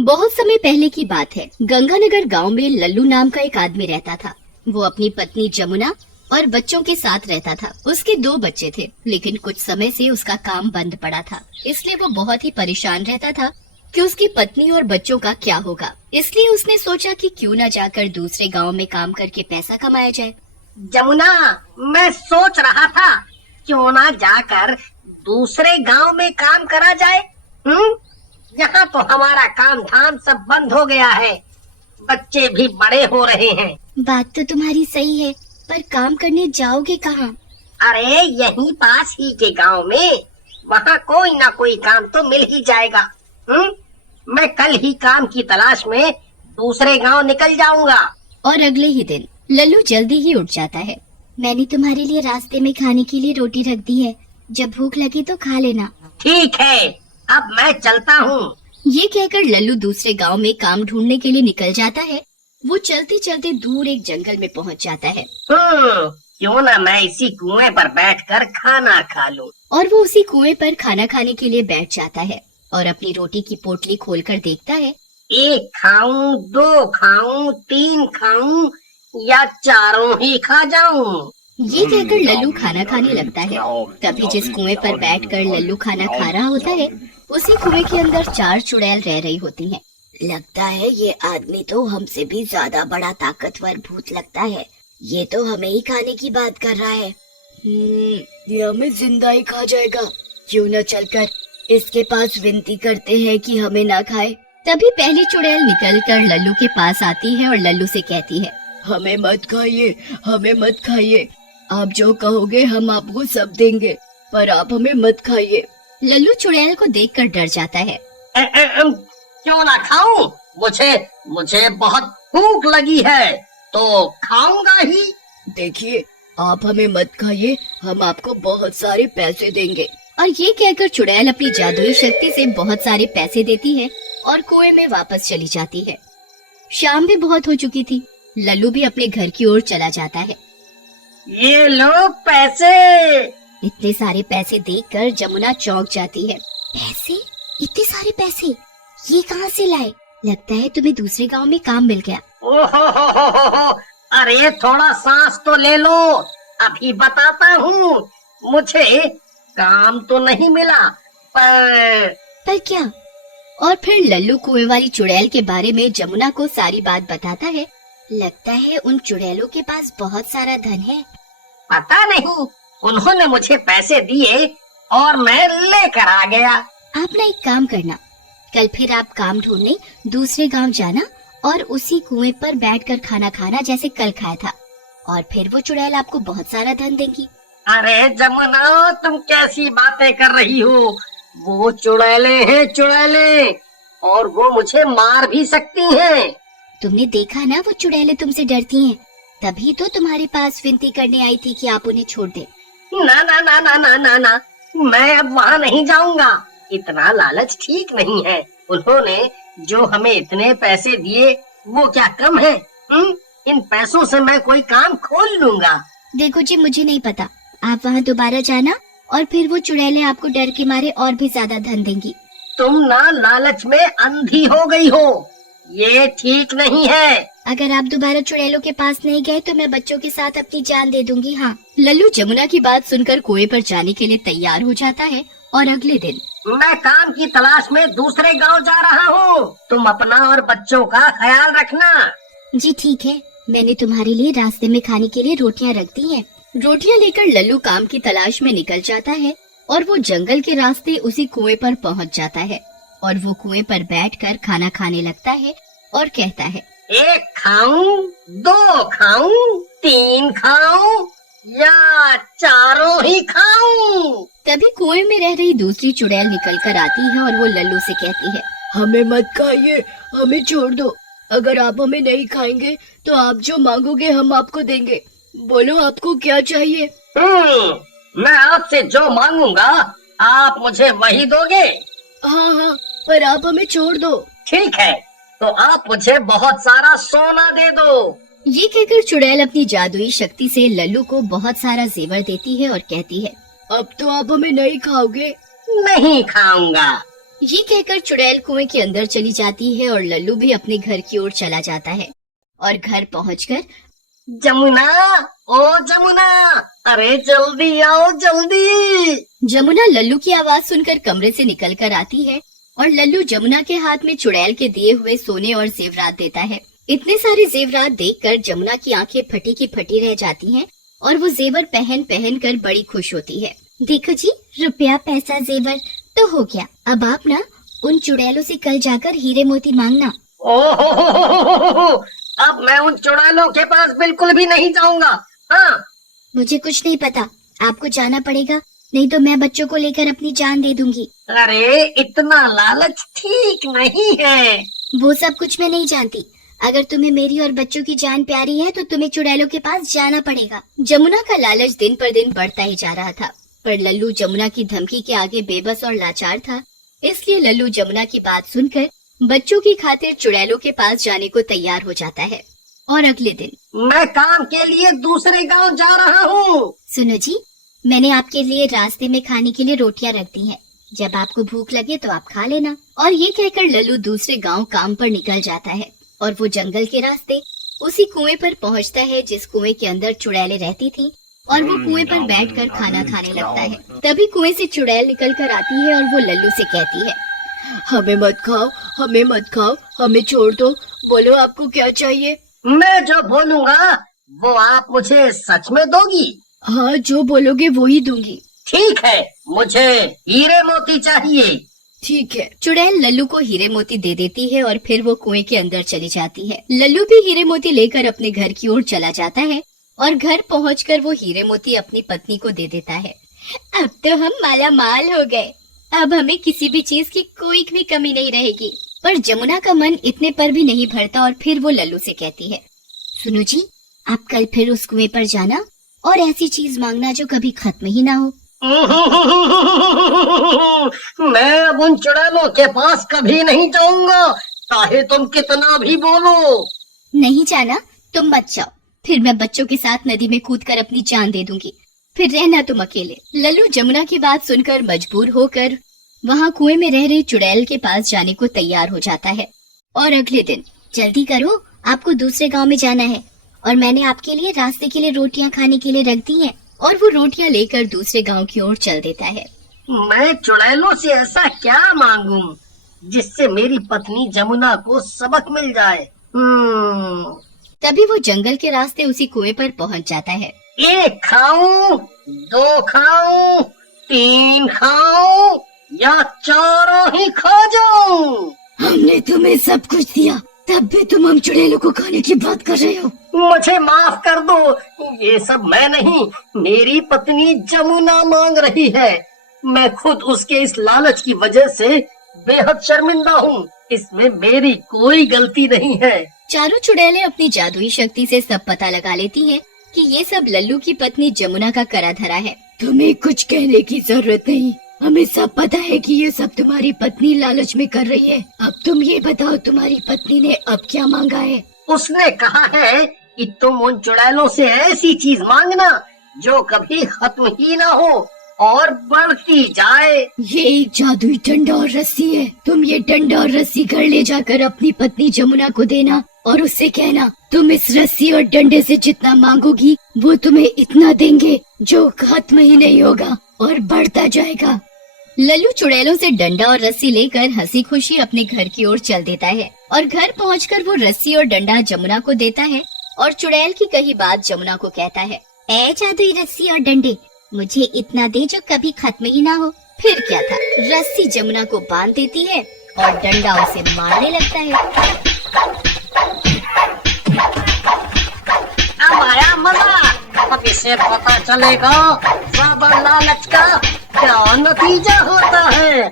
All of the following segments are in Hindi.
बहुत समय पहले की बात है। गंगानगर गांव में लल्लू नाम का एक आदमी रहता था। वो अपनी पत्नी जमुना और बच्चों के साथ रहता था। उसके 2 बच्चे थे, लेकिन कुछ समय से उसका काम बंद पड़ा था। इसलिए वो बहुत ही परेशान रहता था कि उसकी पत्नी और बच्चों का क्या होगा। इसलिए उसने सोचा कि क्यों न जाकर दूसरे गांव में काम करके पैसा कमाया जाए। जमुना, मैं सोच रहा था क्यों ना जाकर दूसरे गांव में काम करा जाए। यहाँ तो हमारा काम धाम सब बंद हो गया है, बच्चे भी बड़े हो रहे हैं। बात तो तुम्हारी सही है, पर काम करने जाओगे कहाँ? अरे यहीं पास ही के गांव में, वहाँ कोई ना कोई काम तो मिल ही जाएगा। मैं कल ही काम की तलाश में दूसरे गांव निकल जाऊंगा। और अगले ही दिन लल्लू जल्दी ही उठ जाता है। मैंने तुम्हारे लिए रास्ते में खाने के लिए रोटी रख दी है, जब भूख लगे तो खा लेना। ठीक है, अब मैं चलता हूँ। ये कहकर लल्लू दूसरे गांव में काम ढूंढने के लिए निकल जाता है। वो चलते चलते दूर एक जंगल में पहुंच जाता है। क्यों ना मैं इसी कुएं पर बैठकर खाना खा लूं। और वो उसी कुएं पर खाना खाने के लिए बैठ जाता है और अपनी रोटी की पोटली खोलकर देखता है। 1 खाऊं, 2 खाऊं, 3 खाऊं या चारों ही खा जाऊं। ये कहकर लल्लू खाना खाने लगता है। तभी जिस कुएं पर बैठकर लल्लू खाना खा रहा होता है, उसी कुएं के अंदर 4 चुड़ैल रह रही होती हैं। लगता है ये आदमी तो हमसे भी ज्यादा बड़ा ताकतवर भूत लगता है। ये तो हमें ही खाने की बात कर रहा है। ये हमें जिंदा ही खा जाएगा। क्यों न चलकर इसके पास विनती करते हैं कि हमें ना खाए। तभी पहली चुड़ैल निकलकर लल्लू के पास आती है और लल्लू से कहती है, हमें मत खाइए, हमें मत खाइए। आप जो कहोगे हम आपको सब देंगे, पर आप हमें मत खाइए। लल्लू चुड़ैल को देखकर डर जाता है। क्यों ना खाऊं? मुझे बहुत भूख लगी है, तो खाऊंगा ही। देखिए, आप हमें मत खाइए, हम आपको बहुत सारे पैसे देंगे। और ये कहकर चुड़ैल अपनी जादुई शक्ति से बहुत सारे पैसे देती है और कुएं में वापस चली जाती है। शाम भी बहुत हो चुकी थी। लल्लू भी अपने घर की ओर चला जाता है। ये लो पैसे। इतने सारे पैसे देखकर जमुना चौंक जाती है। पैसे? इतने सारे पैसे ये कहाँ से लाए? लगता है तुम्हें दूसरे गांव में काम मिल गया। ओहो, अरे थोड़ा सांस तो ले लो, अभी बताता हूँ। मुझे काम तो नहीं मिला, पर क्या? और फिर लल्लू कुएं वाली चुड़ैल के बारे में जमुना को सारी बात बताता है। लगता है उन चुड़ैलों के पास बहुत सारा धन है। पता नहीं, उन्होंने मुझे पैसे दिए और मैं लेकर आ गया। आप ना एक काम करना, कल फिर आप काम ढूंढने दूसरे गांव जाना और उसी कुएं पर बैठकर खाना खाना जैसे कल खाया था, और फिर वो चुड़ैल आपको बहुत सारा धन देंगी। अरे जमुना, तुम कैसी बातें कर रही हो? वो चुड़ैले हैं, चुड़ैले, और वो मुझे मार भी सकती हैं। तुमने देखा ना, वो चुड़ैले तुमसे डरती हैं, तभी तो तुम्हारे पास विनती करने आई थी कि आप उन्हें छोड़ दे। ना ना ना ना ना ना ना, मैं अब वहाँ नहीं जाऊंगा। इतना लालच ठीक नहीं है। उन्होंने जो हमें इतने पैसे दिए वो क्या कम है? इन पैसों से मैं कोई काम खोल लूंगा। देखो जी, मुझे नहीं पता, आप वहाँ दोबारा जाना और फिर वो चुड़ैलें आपको डर के मारे और भी ज्यादा धन देंगी। तुम ना लालच में अंधी हो गई हो, ये ठीक नहीं है। अगर आप दोबारा चुड़ैलों के पास नहीं गए तो मैं बच्चों के साथ अपनी जान दे दूंगी। हाँ। लल्लू जमुना की बात सुनकर कुएं पर जाने के लिए तैयार हो जाता है और अगले दिन मैं काम की तलाश में दूसरे गांव जा रहा हूँ। तुम अपना और बच्चों का ख्याल रखना। जी ठीक है, मैंने तुम्हारे लिए रास्ते में खाने के लिए रोटियां रख दी हैं। रोटियां लेकर लल्लू काम की तलाश में निकल जाता है और वो जंगल के रास्ते उसी कुएं पर पहुंच जाता है और वो कुएं पर बैठकर खाना खाने लगता है और कहता है, 1 खाऊं, 2 खाऊं, 3 खाऊं या चारों ही खाऊं। तभी कुएं में रह रही दूसरी चुड़ैल निकल कर आती है और वो लल्लू से कहती है, हमें मत खाइए, हमें छोड़ दो। अगर आप हमें नहीं खाएंगे तो आप जो मांगोगे हम आपको देंगे। बोलो आपको क्या चाहिए? मैं आपसे जो मांगूंगा आप मुझे वही दोगे? हाँ हाँ, पर आप हमें छोड़ दो। ठीक है, तो आप मुझे बहुत सारा सोना दे दो। ये कहकर चुड़ैल अपनी जादुई शक्ति से लल्लू को बहुत सारा जेवर देती है और कहती है, अब तो आप हमें नहीं खाओगे? नहीं खाऊंगा। ये कहकर चुड़ैल कुएं के अंदर चली जाती है और लल्लू भी अपने घर की ओर चला जाता है और घर पहुंचकर जमुना, ओ जमुना, अरे जल्दी आओ जल्दी। जमुना लल्लू की आवाज सुनकर कमरे से निकल कर आती है और लल्लू जमुना के हाथ में चुड़ैल के दिए हुए सोने और जेवरात देता है। इतने सारे जेवरात देखकर जमुना की आंखें फटी की फटी रह जाती हैं और वो जेवर पहन पहन कर बड़ी खुश होती है। देखो जी, रुपया पैसा जेवर तो हो गया। अब आप ना उन चुड़ैलों से कल जाकर हीरे मोती मांगना। ओहो, अब मैं उन चुड़ैलों के पास बिल्कुल भी नहीं जाऊंगा। हाँ, मुझे कुछ नहीं पता, आपको जाना पड़ेगा, नहीं तो मैं बच्चों को लेकर अपनी जान दे दूंगी। अरे इतना लालच ठीक नहीं है। वो सब कुछ मैं नहीं जानती। अगर तुम्हें मेरी और बच्चों की जान प्यारी है तो तुम्हें चुड़ैलों के पास जाना पड़ेगा। जमुना का लालच दिन पर दिन बढ़ता ही जा रहा था, पर लल्लू जमुना की धमकी के आगे बेबस और लाचार था। इसलिए लल्लू जमुना की बात सुनकर बच्चों की खातिर चुड़ैलों के पास जाने को तैयार हो जाता है। और अगले दिन मैं काम के लिए दूसरे गांव जा रहा हूँ। सुनो जी, मैंने आपके लिए रास्ते में खाने के लिए रोटियां रख दी हैं। जब आपको भूख लगे तो आप खा लेना। और ये कहकर लल्लू दूसरे गांव काम पर निकल जाता है और वो जंगल के रास्ते उसी कुएं पर पहुंचता है जिस कुएं के अंदर चुड़ैलें रहती थी और वो कुएं पर बैठकर खाना खाने लगता है। तभी कुएं से चुड़ैल निकल कर आती है और वो लल्लू से कहती है, हमें मत खाओ, हमें मत खाओ, हमें छोड़ दो। बोलो आपको क्या चाहिए? मैं जो बोलूँगा वो आप मुझे सच में दोगी? हाँ, जो बोलोगे वो ही दूंगी। ठीक है, मुझे हीरे मोती चाहिए। ठीक है। चुड़ैल लल्लू को हीरे मोती दे देती है और फिर वो कुएं के अंदर चली जाती है। लल्लू भी हीरे मोती लेकर अपने घर की ओर चला जाता है और घर पहुंचकर वो हीरे मोती अपनी पत्नी को दे देता है। अब तो हम माला माल हो गए, अब हमें किसी भी चीज की कोई भी कमी नहीं रहेगी। पर जमुना का मन इतने पर भी नहीं भरता और फिर वो लल्लू से कहती है, सुनो जी, आप कल फिर उस कुएं पर जाना और ऐसी चीज मांगना जो कभी खत्म ही ना हो। मैं अब उन चुड़ैलों के पास कभी नहीं जाऊंगा, चाहे तुम कितना भी बोलो। नहीं जाना? तुम मत जाओ, फिर मैं बच्चों के साथ नदी में कूदकर अपनी जान दे दूंगी, फिर रहना तुम अकेले। लल्लू जमुना की बात सुनकर मजबूर होकर वहाँ कुएं में रह रही चुड़ैल के पास जाने को तैयार हो जाता है। और अगले दिन, जल्दी करो, आपको दूसरे गांव में जाना है और मैंने आपके लिए रास्ते के लिए रोटियां खाने के लिए रख दी हैं। और वो रोटियां लेकर दूसरे गांव की ओर चल देता है। मैं चुड़ैलों से ऐसा क्या मांगूं जिससे मेरी पत्नी जमुना को सबक मिल जाए? तभी वो जंगल के रास्ते उसी कुएं पर पहुंच जाता है। एक खाऊं, दो खाऊं, तीन खाऊं या चारों ही खा जाऊं? हमने तुम्हें सब कुछ दिया, तब भी तुम हम चुड़ैलों को खाने की बात कर रहे हो। मुझे माफ कर दो, ये सब मैं नहीं, मेरी पत्नी जमुना मांग रही है। मैं खुद उसके इस लालच की वजह से बेहद शर्मिंदा हूँ, इसमें मेरी कोई गलती नहीं है। चारों चुड़ैलें अपनी जादुई शक्ति से सब पता लगा लेती हैं कि ये सब लल्लू की पत्नी जमुना का करा धरा है। तुम्हें कुछ कहने की जरूरत नहीं, हमें सब पता है कि ये सब तुम्हारी पत्नी लालच में कर रही है। अब तुम ये बताओ, तुम्हारी पत्नी ने अब क्या मांगा है? उसने कहा है कि तुम उन चुड़ैलों से ऐसी चीज मांगना जो कभी खत्म ही ना हो और बढ़ती जाए। ये एक जादुई डंडा और रस्सी है। तुम ये डंडा और रस्सी घर ले जाकर अपनी पत्नी जमुना को देना और उससे कहना, तुम इस रस्सी और डंडे से जितना मांगोगी वो तुम्हें इतना देंगे जो खत्म ही नहीं होगा और बढ़ता जाएगा। लल्लू चुड़ैलों से डंडा और रस्सी लेकर हंसी खुशी अपने घर की ओर चल देता है और घर पहुंचकर वो रस्सी और डंडा जमुना को देता है और चुड़ैल की कही बात जमुना को कहता है, ऐ जादुई रस्सी और डंडे, मुझे इतना दे जो कभी खत्म ही ना हो। फिर क्या था, रस्सी जमुना को बांध देती है और डंडा उसे मारने लगता है। अब आया मजा, अब इसे पता चलेगा ज्यादा लालच का क्या नतीजा होता है।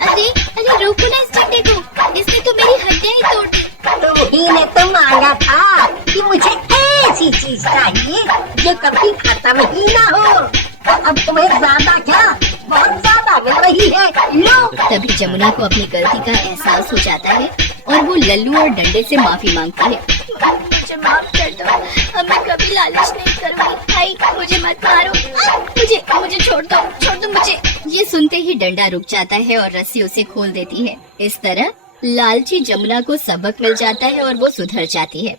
अरे अरे रोको ना इस डंडे को, इसने तो मेरी हड्डियां ही तोड़ दी। तुम्ही ने तो मांगा था कि मुझे ऐसी चीज चाहिए जो कभी खत्म ही ना हो, तो अब तुम्हें ज्यादा क्या, बहुत ज्यादा मिल रही है, लो। तभी जमुना को अपनी गलती का एहसास हो जाता है और वो लल्लू और डंडे से माफी मांगती है। मुझे माफ कर दो। अब मैं कभी लालच नहीं करूंगी। भाई मुझे मत मारो। मुझे छोड़ दो मुझे। ये सुनते ही डंडा रुक जाता है और रस्सी उसे खोल देती है। इस तरह लालची जमुना को सबक मिल जाता है और वो सुधर जाती है।